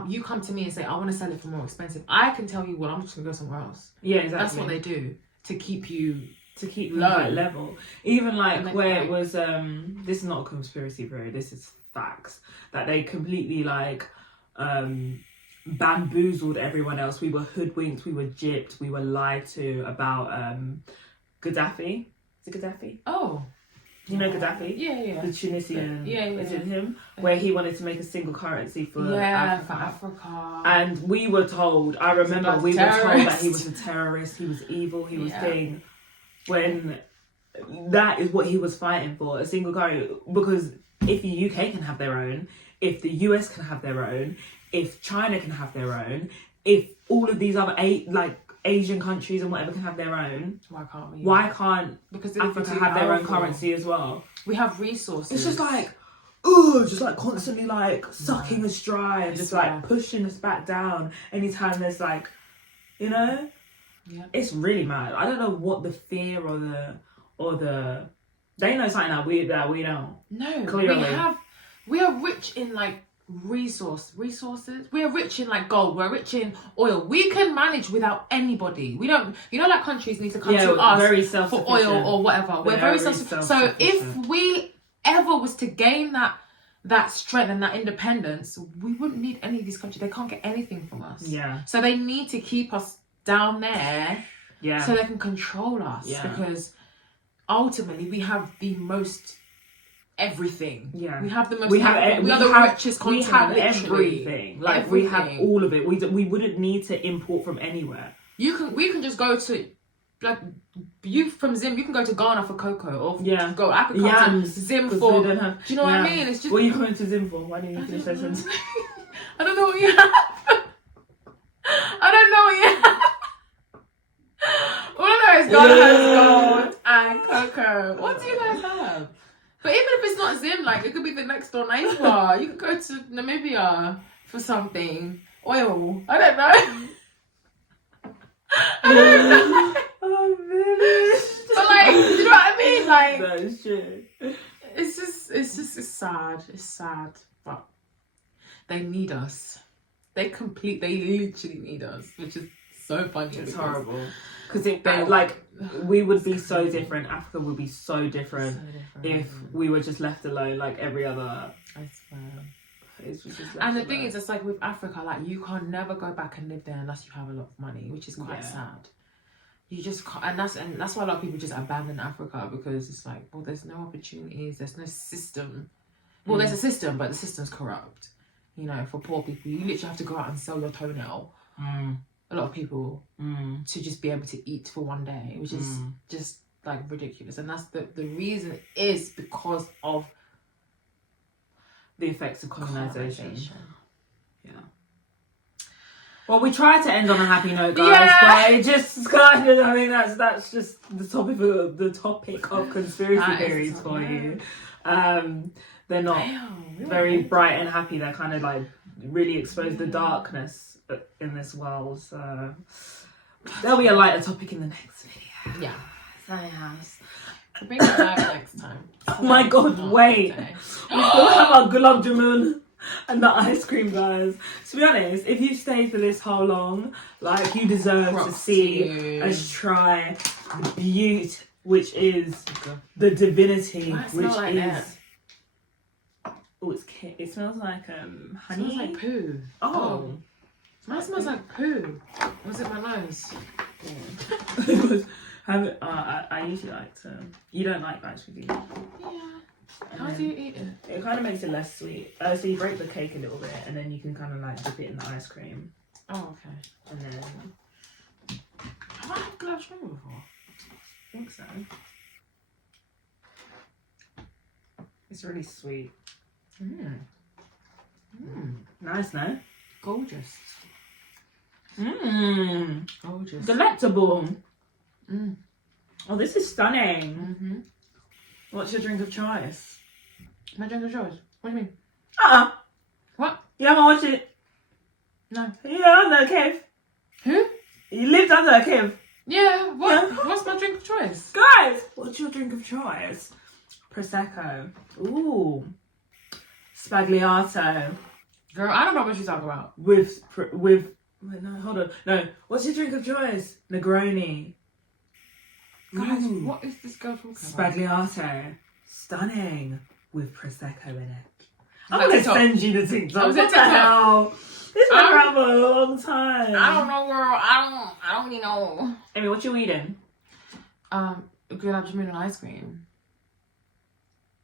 you come to me and say, I want to sell it for more expensive. I can tell you, well, I'm just going to go somewhere else. Yeah, exactly. That's what they do to keep you low at level. Even like where it was, this is not a conspiracy theory, this is facts, that they completely like bamboozled everyone else. We were hoodwinked, we were gypped, we were lied to about Gaddafi. Is it Gaddafi? Oh. You know Gaddafi? Yeah. The Tunisian, yeah. Is it him? Where he wanted to make a single currency for Africa. And we were told, I remember we were told that he was a terrorist, he was evil, he was thing. When that is what he was fighting for, a single currency. Because if the UK can have their own, if the US can have their own, if China can have their own, if all of these other Asian countries and whatever can have their own, why can't because Africa have their own currency as well? We have resources. It's just like constantly like sucking us dry and just like pushing us back down anytime there's like, it's really mad. I don't know what the fear or the they know something that we don't. No, clearly we are rich in like resources. We are rich in like gold. We're rich in oil. We can manage without anybody. We don't, like countries need to come to us for oil or whatever. We're very self-sufficient. So if we ever was to gain that strength and that independence, we wouldn't need any of these countries. They can't get anything from us. Yeah. So they need to keep us down there. Yeah. So they can control us. Yeah. Because ultimately we have the most everything. Yeah. We have the most. We are the richest continent. We have everything. Like we have all of it. We wouldn't need to import from anywhere. We can just go to like you from Zim. You can go to Ghana for cocoa or go. I could come to Zim for. Do you know what I mean? It's just. What are you coming to Zim for? Why didn't you finish that sentence? I don't know what you have. I don't know what you have. All I know is Ghana has gold and cocoa. What do you guys have? But even if it's not Zim, like it could be the next door neighbor. You could go to Namibia for something. Oil. I don't know. I don't know. Oh, really? But like, do you know what I mean? Like, that is true. It's sad. It's sad. But they need us. They literally need us, which is so funny. It's horrible. Because we would be so different. Africa would be so different, if we were just left alone like every other. I swear. It's just left And the alone. thing is, it's like with Africa, like you can never go back and live there unless you have a lot of money, which is quite sad. You just can't, and that's why a lot of people just abandon Africa, because it's like, well, there's no opportunities, there's no system. Well, there's a system, but the system's corrupt. You know, for poor people, you literally have to go out and sell your toenail. A lot of people to just be able to eat for one day, which is just like ridiculous. And that's the reason is because of the effects of colonization. Yeah. Well, we try to end on a happy note, guys, but it just kind of, I mean, that's just the topic of conspiracy theories for you. They're not very bright and happy. They're kind of like really expose the darkness in this world. So there'll be a lighter topic in the next video. Yeah. Yes. We'll bring it back next time. Oh my god, wait. We still have our gulab jamun and the ice cream, guys. To be honest, if you stayed for this whole long, like, you deserve to see us try the beauty, which is the divinity, which like is that? Oh, it smells like honey. It smells like poo. Oh. Mine smells like poo. Was it my nose? I usually like to. You don't like ice cream? Yeah. How do you eat it? It kind of makes it less sweet. So you break the cake a little bit, and then you can kind of like dip it in the ice cream. Oh, okay. And then have I had gulab jamun before? I think so. It's really sweet. Nice, no? Gorgeous. Gorgeous. Delectable. Oh, this is stunning. What's your drink of choice? My drink of choice? What do you mean? What? You haven't watched it? No. You're under a cave. Who? You lived under a cave. Yeah. What? Yeah. What's my drink of choice? Guys, what's your drink of choice? Prosecco. Ooh. Spagliato. Girl, I don't know what you're talking about. With wait, no, hold on. No, what's your drink of choice? Negroni. Guys, what is this girl talking about? Spagliato. Stunning. With Prosecco in it. I'm that going to TikTok? send you the TikTok. Was it What the TikTok? hell? This been around for a long time. I don't know, girl. I don't really know. Amy, what you eating? Gulab jamun and ice cream.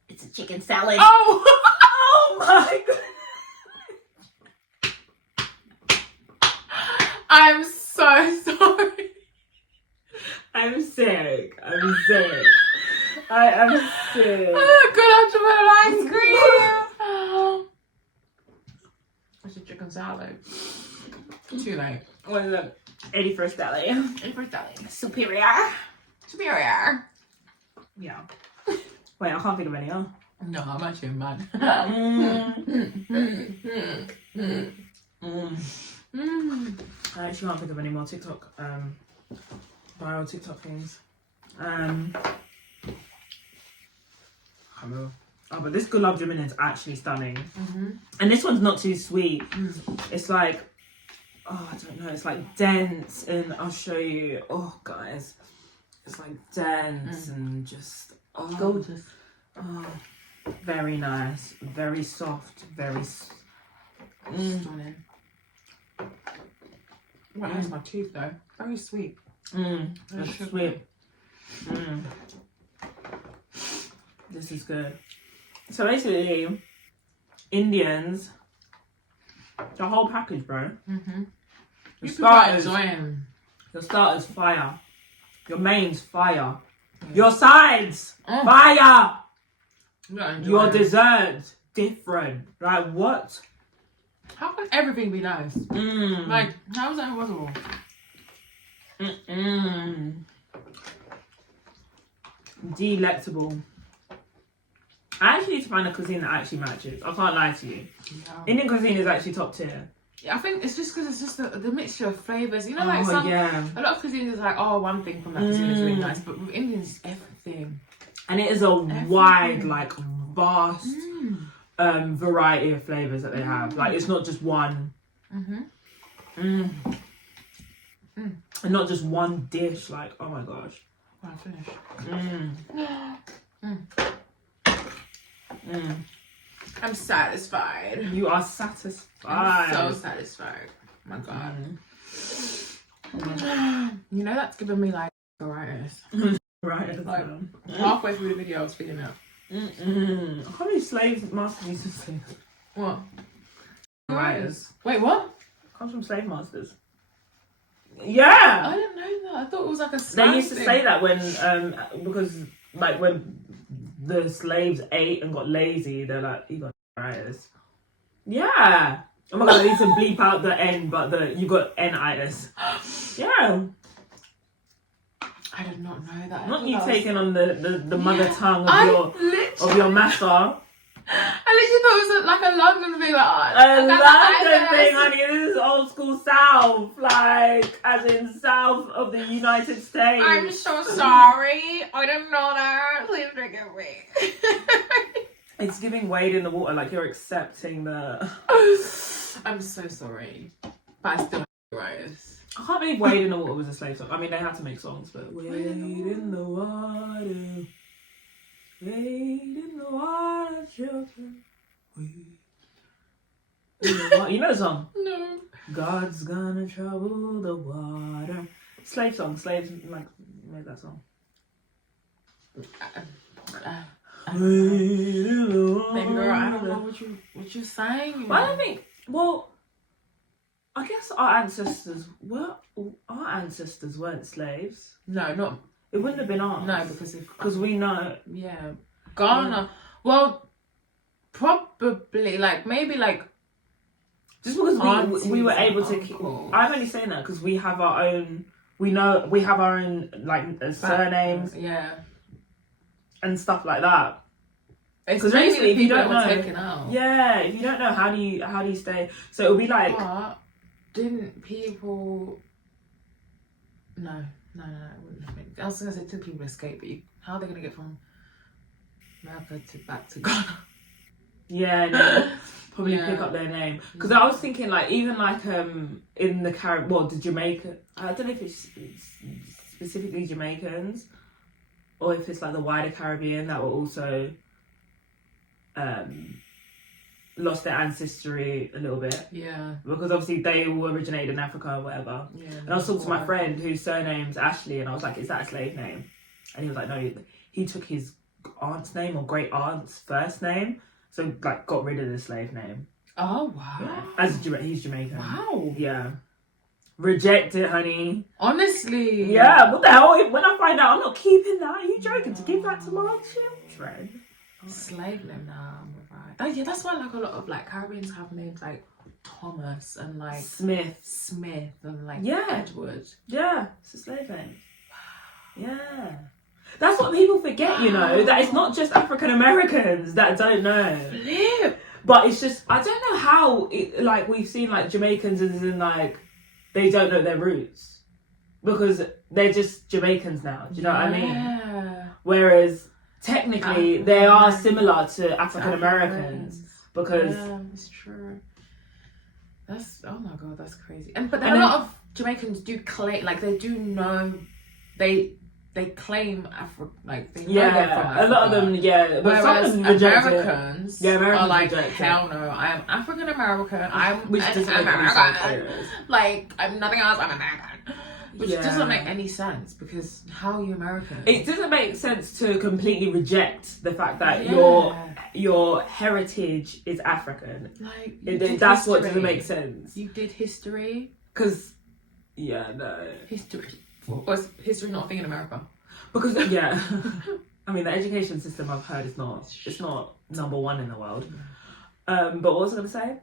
It's a chicken salad. Oh! Oh my god. I'm so sorry. I'm sick. I am sick. Gulab jamun and ice cream. It's a chicken salad. Too late. What is it? 81st Deli. 81st Deli. Superior. Yeah. Wait, I can't think of any, huh? No, I'm actually mad. I actually can't think of any more TikTok, viral TikTok things. Oh, but this gulab jamun is actually stunning. And this one's not too sweet. It's like, oh, I don't know, it's like dense, and I'll show you. Oh, guys, it's like dense and just Gorgeous. Oh, very nice, very soft, very. Stunning. Well, that's my tooth though. Very sweet. That's sweet. This is good. So basically, Indians, the whole package, bro. Your starters, fire. Your mains, fire. Your sides, fire. Your desserts, different. Like, what? How can everything be nice? Like, how is that possible? Delectable. I actually need to find a cuisine that actually matches. I can't lie to you. Yeah. Indian cuisine is actually top tier. Yeah, I think it's just because it's just the mixture of flavours. You know, like a lot of cuisines is like, oh, one thing from that cuisine is really nice, but with Indians, it's everything. And it is a wide, like, vast variety of flavours that they have. Like, it's not just one. And not just one dish. Like, oh my gosh. When I finish. I'm satisfied. You are satisfied. I'm so satisfied. Oh my god. You know that's giving me like arthritis. Right. Like halfway through the video, I was feeling it. How many slaves masters used to say? What? Writers. Wait, what? Comes from slave masters. Yeah. I didn't know that. I thought it was like a. They used to say that when because like when the slaves ate and got lazy, they're like, you got writers. Yeah. Oh my god, I need to bleep out the N, but you got N-itis. Yeah. I did not know that. Not you taking on the mother tongue of your master. I literally thought it was like a London thing, like a London thing, honey. This is old school South, like as in South of the United States. I'm so sorry. I didn't know that. Please forgive me. It's giving wade in the water, like you're accepting the. I'm so sorry, but I still writers. I can't believe Wade in the Water was a slave song. I mean, they had to make songs, but Wade in the water, Wade in the water, children. Wade in the water. You know the song? No. God's gonna trouble the water. Slave song. Slaves like made that song. Wade in the water. Baby girl, I don't know what you're saying. Well, I don't think. Well, I guess our ancestors weren't slaves. No, not. It wouldn't have been ours. No, because we know. Yeah, Ghana. Well, probably like maybe like just because we were able to. I'm only saying that because we have our own. We have our own like surnames. Yeah. And stuff like that. Because basically, if you don't know, taken out. Yeah, if you don't know, how do you stay? So it'll be like. But didn't people? No, it wouldn't have been. I was gonna say two people escape, but how are they gonna get from America back to Ghana? Yeah, no, probably pick up their name. Because I was thinking like even like in the Caribbean, well, the Jamaica. I don't know if it's specifically Jamaicans. Or if it's like the wider Caribbean that were also lost their ancestry a little bit. Yeah. Because obviously they all originated in Africa or whatever. Yeah. And I was talking to my friend whose surname's Ashley and I was like, is that a slave name? And he was like, no, he took his aunt's name or great aunt's first name. So like got rid of the slave name. Oh, wow. Yeah. He's Jamaican. Wow. Yeah. Reject it, honey. Honestly. Yeah, what the hell? When I find out, I'm not keeping that. Are you joking? To give that to my children? Slave name, nah, I'm right. Oh, yeah, that's why like a lot of like Caribbeans have names like Thomas and like Smith and like Edward. Yeah, it's a slave name. Yeah. That's what people forget, you know, that it's not just African Americans that don't know. Flip. But it's just, I don't know how, like, we've seen like Jamaicans as in like, they don't know their roots because they're just Jamaicans now. Do you know what I mean? Whereas technically they are similar to African Americans because it's true. That's oh my god, that's crazy. But then a lot of Jamaicans do claim, like they do know they claim Africa, like they know they're from Africa. A lot of them, but whereas some of them Americans, are like, hell no, I am African American. Which doesn't American. Like I'm nothing else. I'm American. Which doesn't make any sense because how are you American? It doesn't make sense to completely reject the fact that your heritage is African. Like that's what doesn't make sense. You did history because no history. Was history not a thing in America? Because I mean the education system I've heard is not number one in the world. But what was I going to say?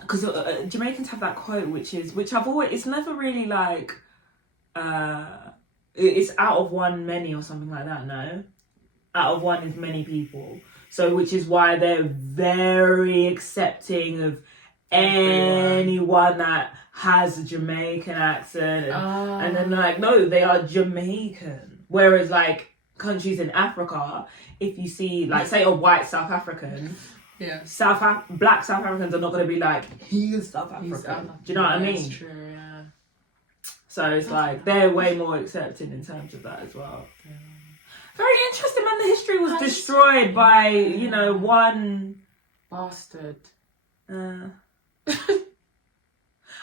Because Jamaicans have that quote which I've always, it's never really like it's out of one many or something like that. No, out of one is many people. So which is why they're very accepting of anyone that has a Jamaican accent and then like no, they are Jamaican. Whereas like countries in Africa, if you see like say a white South African, black South Africans are not going to be like he is South African. Do you know what I mean? That's true. Yeah. So it's like they're way more accepting in terms of that as well. Yeah. Very interesting, man. The history was destroyed by, you know, one bastard. I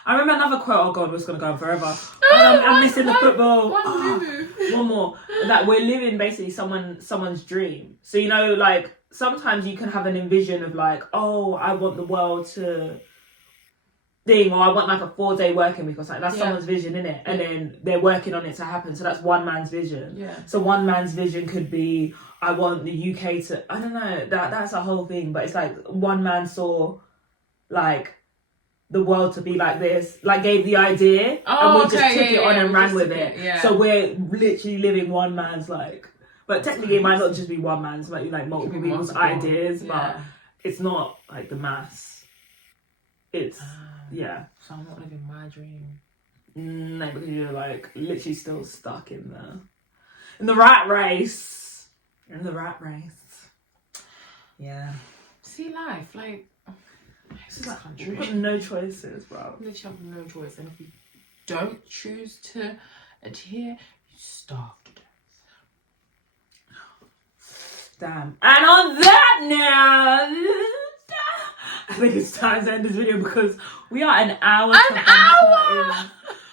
remember another quote. Oh God, we're just gonna go on forever. I'm missing the football. One more. That we're living basically someone's dream. So you know, like sometimes you can have an envision of like, oh, I want the world to thing, or I want like a 4-day working week or something. That's someone's vision, innit? And then they're working on it to happen. So that's one man's vision. Yeah. So one man's vision could be, I want the UK to, I don't know, that's a whole thing. But it's like one man saw like the world to be like this, like gave the idea, and we just took it on and ran with it. Yeah. So we're literally living one man's like, but technically it might not just be one man's, it might be like multiple people's ideas, but it's not like the mass. It's So I'm not living my dream. No, because you're like literally still stuck in the rat race. In the rat race. Yeah. See, life, like, this country. We've got no choices, bro. We literally have no choice, and if we don't choose to adhere, you starve to death. Damn. And on that note, I think it's time to end this video because we are an hour. An hour!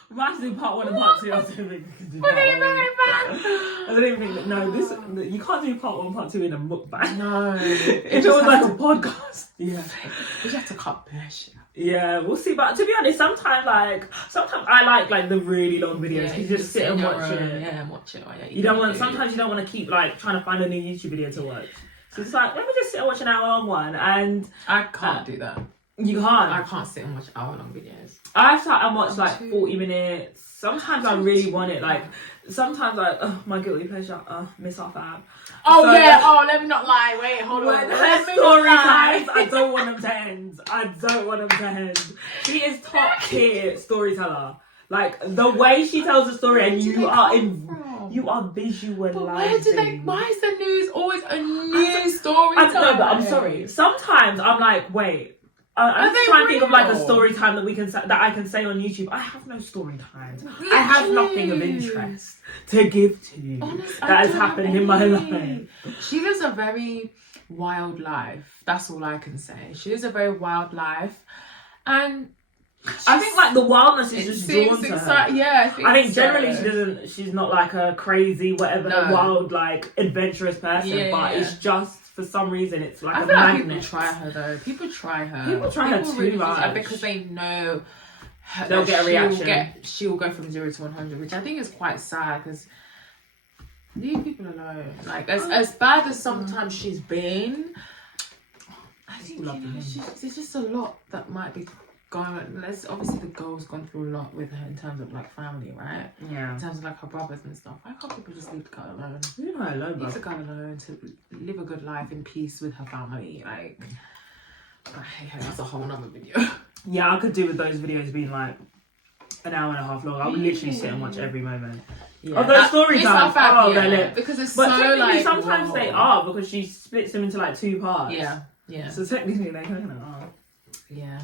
We might have to do part 1 and part 2. I don't think we can do part 1. I don't even think that, no, this, you can't do part 1 and part 2 in a mukbang. No. If it was like a podcast. Yeah. We have to cut bullshit. Yeah, we'll see. But to be honest, sometimes I like the really long videos. You just sit and watch it. Yeah, and watch it. Oh, yeah, you don't want. Sometimes you don't want to keep like trying to find a new YouTube video to watch. So it's like, let me just sit and watch an hour-long one. And I can't do that. You can't. I can't sit and watch hour-long videos. I sat and watch like 40 minutes. Sometimes I really want it. Like sometimes my guilty pleasure. Miss our fab. Oh so, yeah. Oh, let me not lie. Wait, hold on. Her story times. I don't want them to end. I don't want them to end. She is top tier storyteller. Like the way she tells the story, and you are visualizing. But where do they? Why is the news always a new story? I don't know, but I'm sorry. Sometimes I'm like, wait. I'm just trying to think of like a story time that I can say on YouTube. I have no story times. Literally. I have nothing of interest to give to you. Honestly, that has happened in my life. She lives a very wild life. That's all I can say. She lives a very wild life, and I think like the wildness is just drawn to her. Yeah, I think generally she's not like a crazy whatever wild like adventurous person, but it's just. For some reason, it's like a magnet. People try her though. People try her. People try her too much because they know they'll get a reaction. She'll go from 0 to 100, which I think is quite sad because leave people alone. Like as bad as sometimes she's been, I think there's just a lot that might be going on. Obviously the girl's gone through a lot with her in terms of like family, right? Yeah. In terms of like her brothers and stuff. Why can't people just leave the girl alone? Leave her alone, bro. Leave the girl alone to live a good life in peace with her family. Like, hey, that's a whole nother video. Yeah, I could do with those videos being like an hour and a half long. I would literally sit and watch every moment. Yeah. Oh, those story times. They're lit. Because it's but so like. Sometimes they are because she splits them into like 2 parts. Yeah. Yeah. So technically they kind of are. Yeah.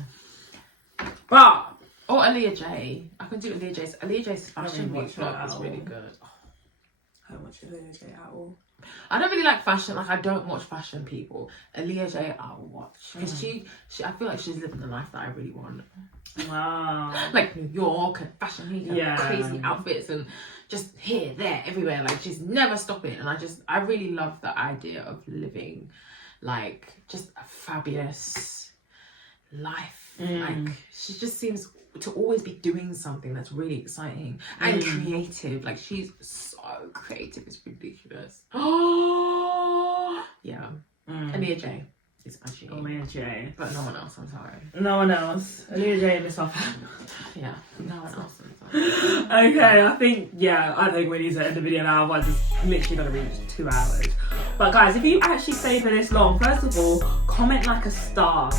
But or Aaliyah J. I can do Aaliyah J's fashion week vlog is really good. I don't watch Aaliyah J at all. I don't really like fashion. Like I don't watch fashion people. Aaliyah J. I'll watch because she I feel like she's living the life that I really want. Wow. Like New York and fashion week and crazy outfits and just here, there, everywhere. Like she's never stopping. And I really love the idea of living like just a fabulous life. Like she just seems to always be doing something that's really exciting and creative. Like she's so creative, it's ridiculous. Oh yeah. Aaliyah J is my G. Aaliyah J. But no one else, I'm sorry. No one else. Aaliyah J and this off. Yeah, no one else, I'm sorry. Okay, I think we need to end the video now, otherwise it's literally gonna reach 2 hours. But guys, if you actually stay for this long, first of all, comment like a star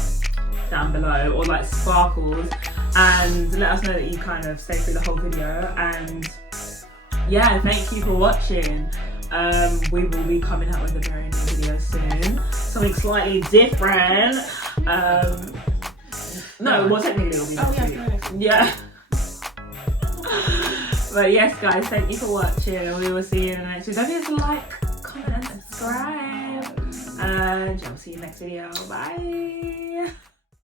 down below or like sparkles and let us know that you kind of stay through the whole video. And yeah, thank you for watching. We will be coming out with a very new video soon, something slightly different. No, well technically it'll be next week. Yeah. But yes, guys, thank you for watching. We will see you in the next video. Don't forget to like, comment, and subscribe. And I'll see you next video. Bye.